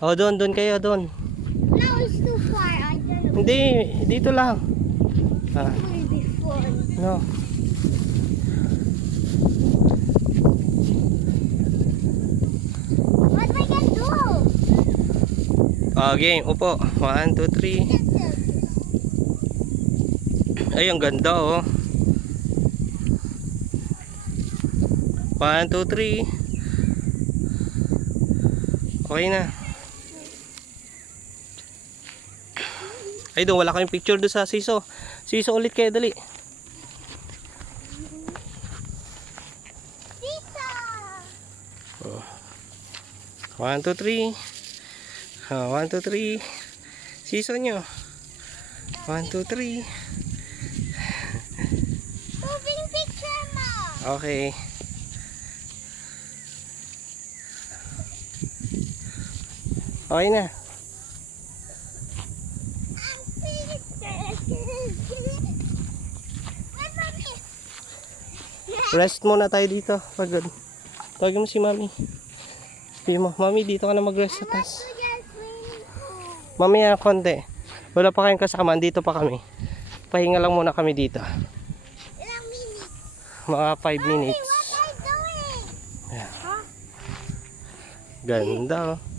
Oh, doon kayo, doon. No, it's too far. I don't know. Hindi, dito lang. Ah, Will be fun. no. What we can do? Oh, game. Upo. 1, 2, 3. Ay, ang ganda oh. 1, 2, 3. Okay na. Ay, doon wala kayong picture doon sa siso. Siso ulit kayo, dali. Tita! 1, 2, 3. 1, 2, 3. Siso nyo. 1, 2, 3. Moving picture mo! Okay. Okay na. Rest muna tayo dito. Pagod. Tawagin mo si Mami. Sabi mo, Mami, dito ka na mag-rest sa taas. Mamaya konti. Wala pa kayong kasama. Dito pa kami. Pahinga lang muna kami dito. Ilang minutes? Mga 5 minutes. What are you doing? Ganda oh.